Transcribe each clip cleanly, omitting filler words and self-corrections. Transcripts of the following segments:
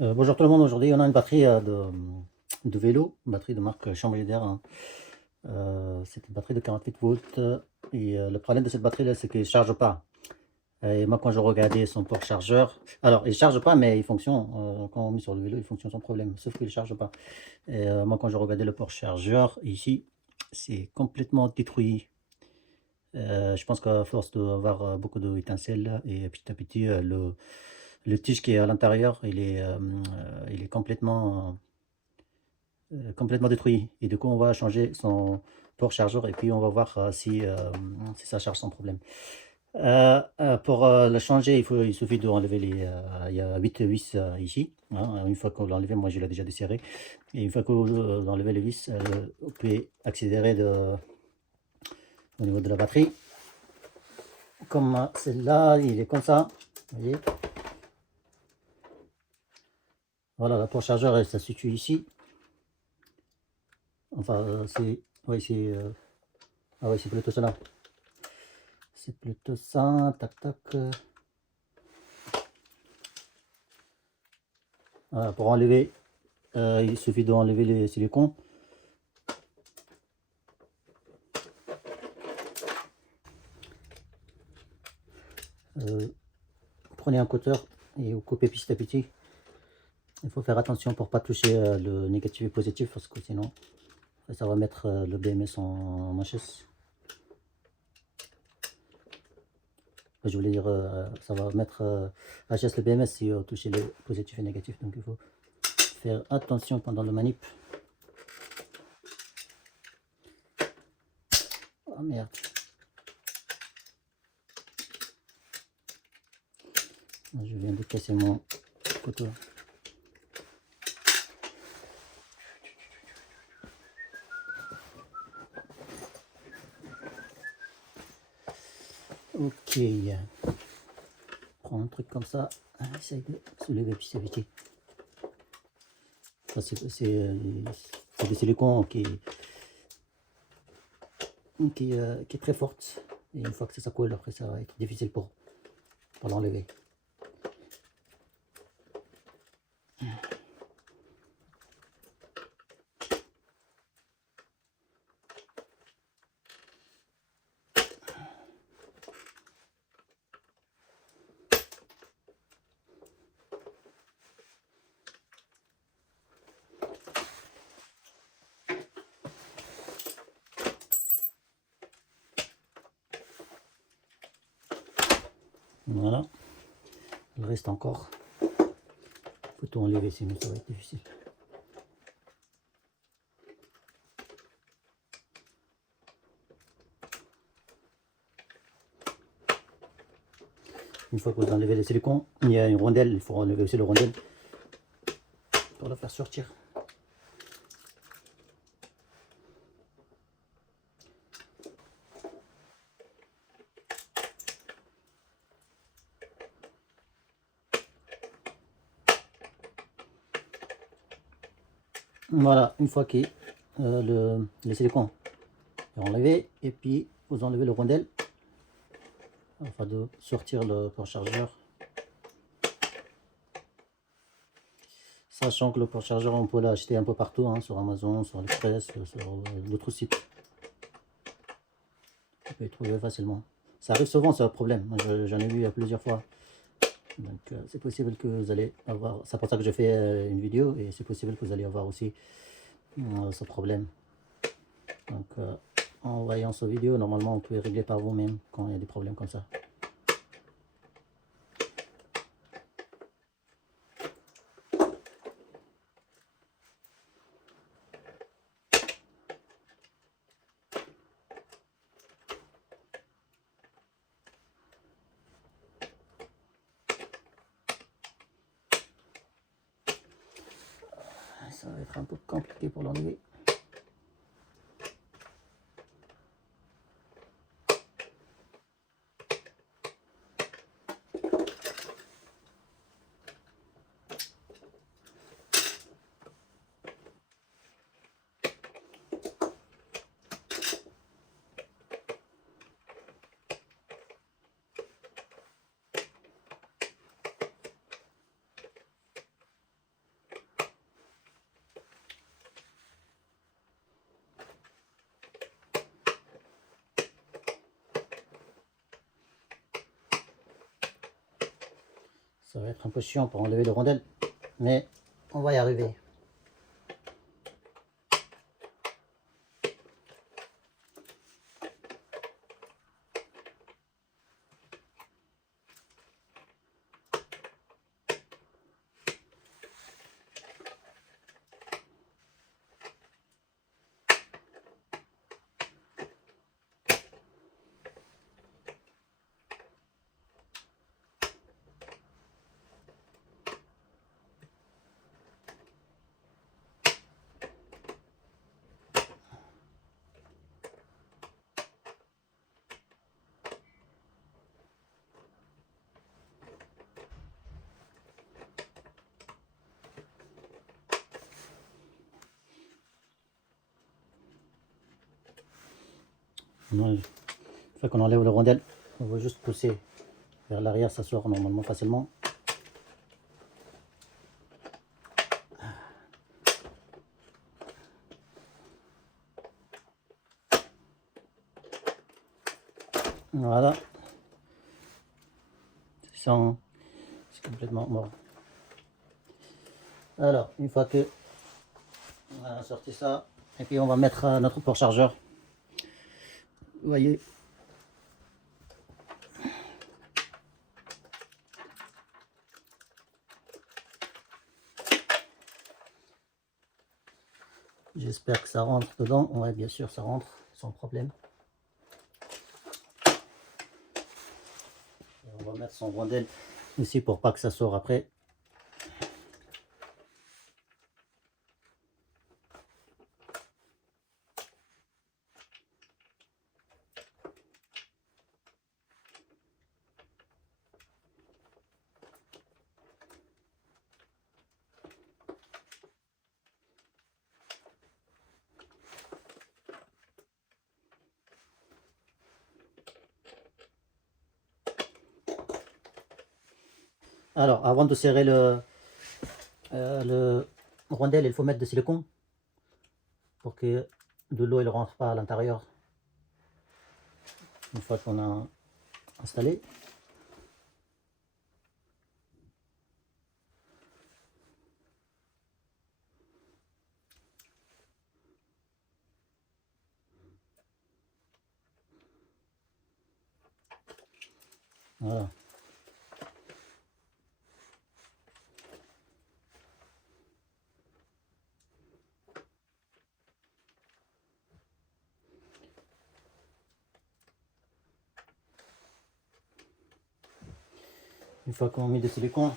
Bonjour tout le monde, aujourd'hui on a une batterie de vélo, une batterie de marque Chambly d'air, hein. C'est une batterie de 48 volts et le problème de cette batterie là c'est qu'elle ne charge pas. Et moi quand je regardais son port chargeur, alors il ne charge pas mais il fonctionne, quand on met sur le vélo il fonctionne sans problème, sauf qu'il ne charge pas. Et moi quand je regardais le port chargeur ici, c'est complètement détruit. Je pense qu'à force d'avoir beaucoup d'étincelles et petit à petit le tige qui est à l'intérieur il est complètement détruit et du coup on va changer son port chargeur et puis on va voir si ça charge sans problème. Pour le changer, il suffit d'enlever il y a 8 vis ici, hein. Une fois qu'on l'a enlevé, moi je l'ai déjà desserré. Et une fois que vous enlevez les vis, vous pouvez accélérer au niveau de la batterie. Comme celle-là, il est comme ça, vous voyez. Voilà, le port chargeur, ça se situe ici. Enfin, oui, ah oui, c'est plutôt cela. C'est plutôt ça, tac tac. Voilà, pour enlever, il suffit d'enlever les silicons. Prenez un cutter et vous coupez petit à petit. Il faut faire attention pour pas toucher le négatif et positif parce que sinon ça va mettre le BMS en HS. Je voulais dire, ça va mettre HS le BMS si vous touchez les positifs et négatifs. Donc il faut faire attention pendant le manip. Oh merde. Je viens de casser mon couteau. Ok. Prends un truc comme ça. Essaye de soulever petit à petit. C'est des silicons qui est très forte. Et une fois que ça coule, après ça va être difficile pour l'enlever. Voilà. Il reste encore. Faut tout enlever sinon ça va être difficile. Une fois que vous enlevez les silicons, il y a une rondelle, il faut enlever aussi le rondelle pour la faire sortir. Voilà, une fois que les silicons est enlevé, et puis vous enlevez le rondelle afin de sortir le port chargeur. Sachant que le port chargeur on peut l'acheter un peu partout, hein, sur Amazon, sur AliExpress, sur d'autres sites. Vous pouvez trouver facilement. Ça arrive souvent, c'est un problème. J'en ai vu plusieurs fois. Donc c'est possible que vous allez avoir. C'est pour ça que je fais une vidéo et c'est possible que vous allez avoir aussi ce problème. Donc en voyant cette vidéo, normalement vous pouvez régler par vous-même quand il y a des problèmes comme ça. Ça va être un peu compliqué pour l'enlever. Ça va être un peu chiant pour enlever les rondelles, mais on va y arriver. Une fois qu'on enlève le rondelle, on va juste pousser vers l'arrière, ça sort normalement facilement. Voilà. C'est complètement mort. Alors, une fois que on a sorti ça, et puis on va mettre notre port chargeur. Vous voyez. J'espère que ça rentre dedans. Ouais, bien sûr, ça rentre sans problème. Et on va mettre son rondelle ici pour pas que ça sorte après. Alors, avant de serrer le rondelle, il faut mettre de silicone pour que de l'eau ne rentre pas à l'intérieur. Une fois qu'on a installé. Voilà. Une fois qu'on a mis de silicone,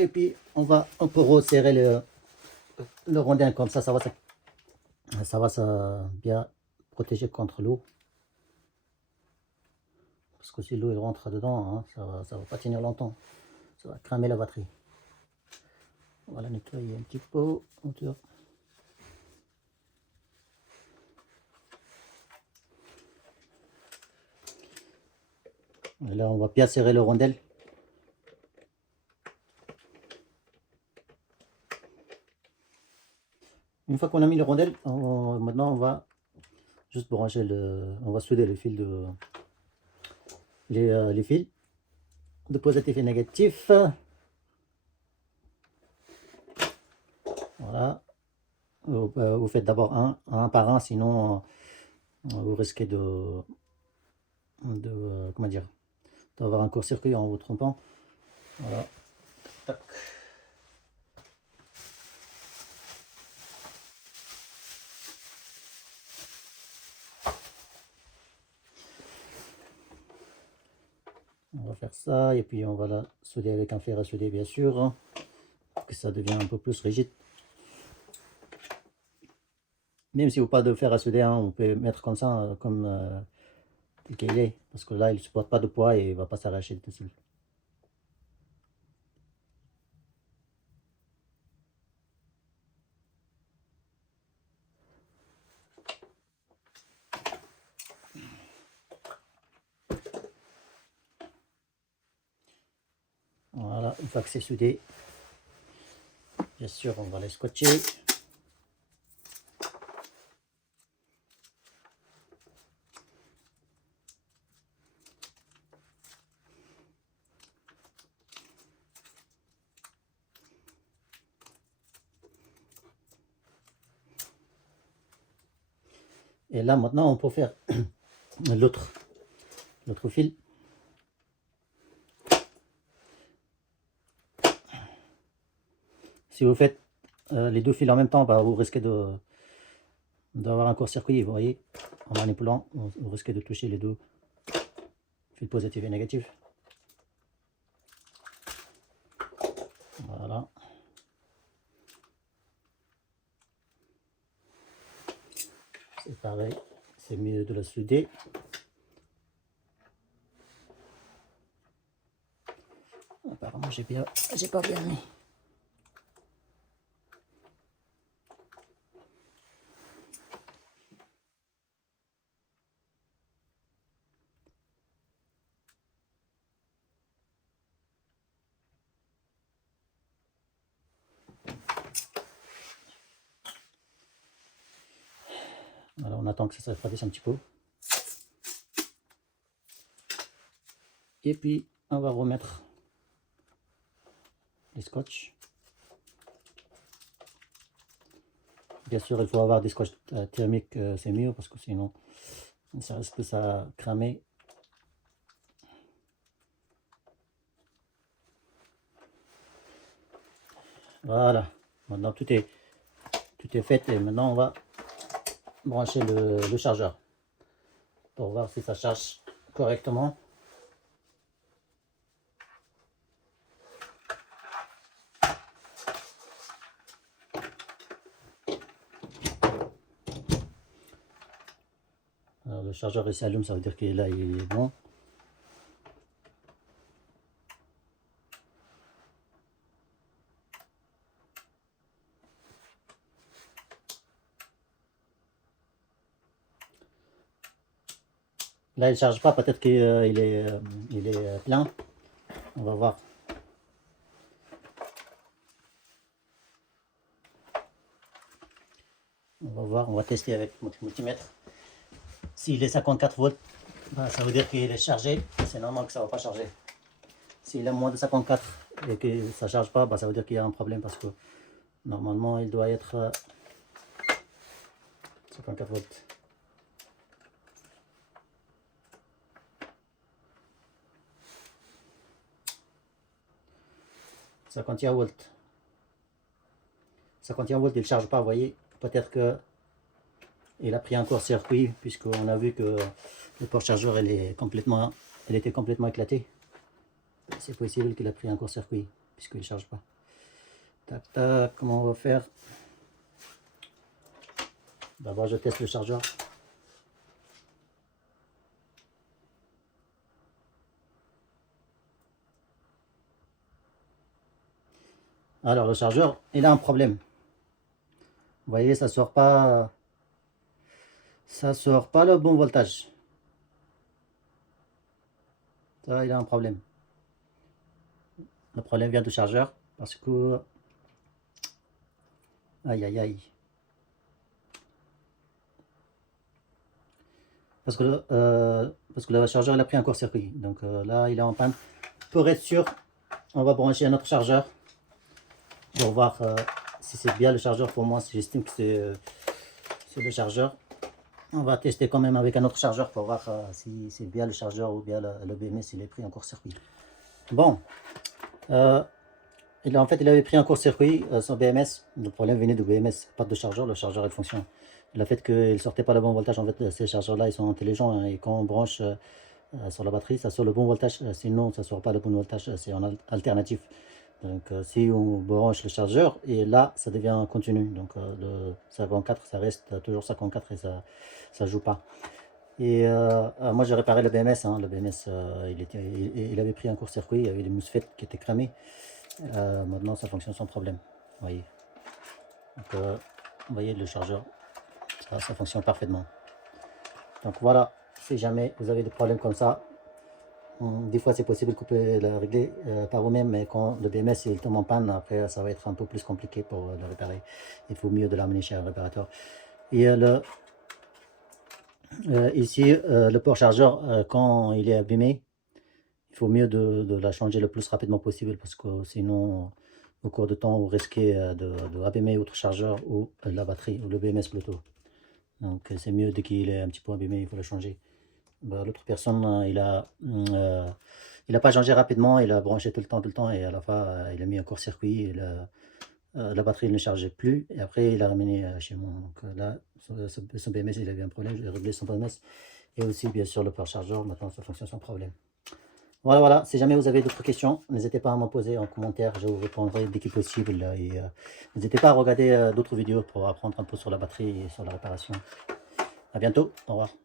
et puis on peut resserrer le rondin comme ça va bien protéger contre l'eau. Parce que si l'eau elle rentre dedans, hein, ça va pas tenir longtemps. Ça va cramer la batterie. On va la nettoyer un petit peu autour. Et là, on va bien serrer le rondelle. Une fois qu'on a mis le rondelle, maintenant on va juste brancher on va souder les fils les fils de positif et négatif. Voilà. Vous faites d'abord un par un, sinon vous risquez comment dire, d'avoir un court-circuit en vous trompant. Voilà. Tac. On va faire ça et puis on va la souder avec un fer à souder, bien sûr, pour que ça devienne un peu plus rigide. Même si vous n'avez pas de fer à souder, hein, on peut mettre comme ça, comme tel qu'il est, parce que là il ne supporte pas de poids et il ne va pas s'arracher tout seul. Voilà, une fois que c'est soudé, bien sûr, on va les scotcher. Et là, maintenant, on peut faire l'autre fil. Si vous faites les deux fils en même temps, bah, vous risquez d'avoir un court-circuit, vous voyez, en manipulant, vous risquez de toucher les deux fils positifs et négatifs. Voilà. C'est pareil, c'est mieux de la souder. Apparemment, j'ai pas bien mis. Alors on attend que ça se refroidisse un petit peu. Et puis on va remettre les scotch. Bien sûr, il faut avoir des scotch thermiques, c'est mieux parce que sinon ça risque de ça cramer. Voilà, maintenant tout est fait et maintenant on va brancher le chargeur pour voir si ça charge correctement. Alors, le chargeur il s'allume, ça veut dire qu'il il est bon. Là il ne charge pas, peut-être qu'il est plein. On va voir. On va tester avec notre multimètre. S'il est 54 volts, bah, ça veut dire qu'il est chargé. C'est normal que ça ne va pas charger. S'il est moins de 54 et que ça ne charge pas, bah, ça veut dire qu'il y a un problème parce que normalement il doit être 54 volts. Ça contient volts. Ça contient volts, il ne charge pas, vous voyez. Peut-être que il a pris un court-circuit puisqu'on a vu que le port chargeur il était complètement éclaté. C'est possible qu'il a pris un court-circuit puisqu'il ne charge pas. Tac tac, comment on va faire? D'abord je teste le chargeur. Alors le chargeur, il a un problème. Vous voyez, ça sort pas le bon voltage. Ça, il a un problème. Le problème vient du chargeur parce que aïe aïe aïe. Parce que le chargeur il a pris un court-circuit. Donc là il est en panne. Pour être sûr, on va brancher un autre chargeur pour voir si c'est bien le chargeur. Pour moi, j'estime que c'est le chargeur. On va tester quand même avec un autre chargeur pour voir si c'est bien le chargeur ou bien le BMS il est pris en court-circuit. Bon, en fait il avait pris un court-circuit, son BMS. Le problème venait du BMS, pas de chargeur. Le chargeur il fonctionne. Le fait qu'il ne sortait pas le bon voltage, en fait ces chargeurs là ils sont intelligents hein, et quand on branche sur la batterie ça sort le bon voltage, sinon ça ne sort pas le bon voltage, c'est en alternatif. Donc si on branche le chargeur et là ça devient continu, donc le 54 ça reste toujours 54 et ça joue pas. Et moi j'ai réparé le BMS, hein. Le BMS il avait pris un court-circuit, il y avait des MOSFET qui étaient cramés. Maintenant ça fonctionne sans problème, vous voyez. Donc vous voyez le chargeur, ça fonctionne parfaitement. Donc voilà, si jamais vous avez des problèmes comme ça, des fois c'est possible que vous pouvez le régler par vous-même, mais quand le BMS il tombe en panne, après ça va être un peu plus compliqué pour le réparer. Il faut mieux de l'amener chez un réparateur. Et ici, le port chargeur, quand il est abîmé, il faut mieux de la changer le plus rapidement possible parce que sinon, au cours de temps, vous risquez de abîmer votre chargeur ou la batterie, ou le BMS plutôt. Donc c'est mieux dès qu'il est un petit peu abîmé, il faut le changer. Bah, l'autre personne, il a pas changé rapidement, il a branché tout le temps et à la fin, il a mis un court-circuit et la batterie ne chargeait plus et après il a ramené, chez moi. Donc là, son BMS, il avait un problème, j'ai réglé son BMS et aussi bien sûr le power charger, maintenant ça fonctionne sans problème. Voilà, voilà, si jamais vous avez d'autres questions, n'hésitez pas à m'en poser en commentaire, je vous répondrai dès que possible et n'hésitez pas à regarder, d'autres vidéos pour apprendre un peu sur la batterie et sur la réparation. À bientôt, au revoir.